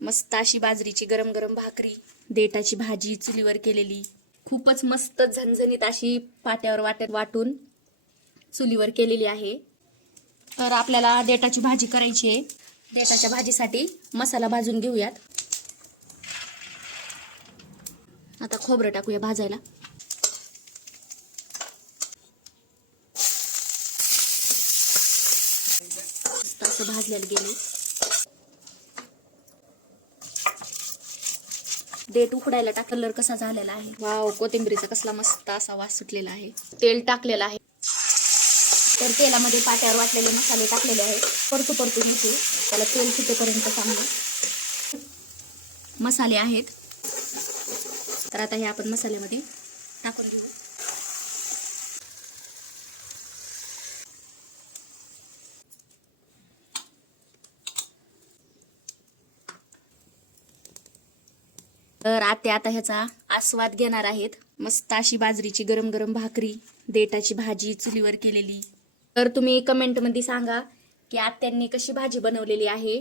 मस्त अशी बाजरीची गरम गरम भाकरी, देठाची भाजी चुलीवर केलेली, खूपच मस्त झणझणीत अशी पाट्यावर वाटून चुलीवर केलेली आहे. तर आपल्याला देठाची भाजी करायची आहे. देठाच्या भाजीसाठी मसाला भाजून घेऊयात. आता खोबरं टाकूया भाजायला. असं भाजलेलं गेले. देठ उकडायला टाक. कलर कसा झालेला आहे. वाव, कोथिंबीरीचा कसला मस्त असा वास सुटलेला आहे. तेल टाकलेलं आहे. तर तेलामध्ये पाट्यावर वाटलेले मसाले टाकलेले आहेत. परतून घ्यायचे. त्याला तेल सुटेपर्यंत चांगले मसाले आहेत. तर आता हे आपण मसाल्यामध्ये टाकून घेऊ. तर आता ह्याचा आस्वाद घेणार आहेत. मस्त अशी बाजरीची गरम गरम भाकरी, देठाची भाजी चुलीवर केलेली. तर तुम्ही कमेंटमध्ये सांगा की आत्यांनी कशी भाजी बनवलेली आहे.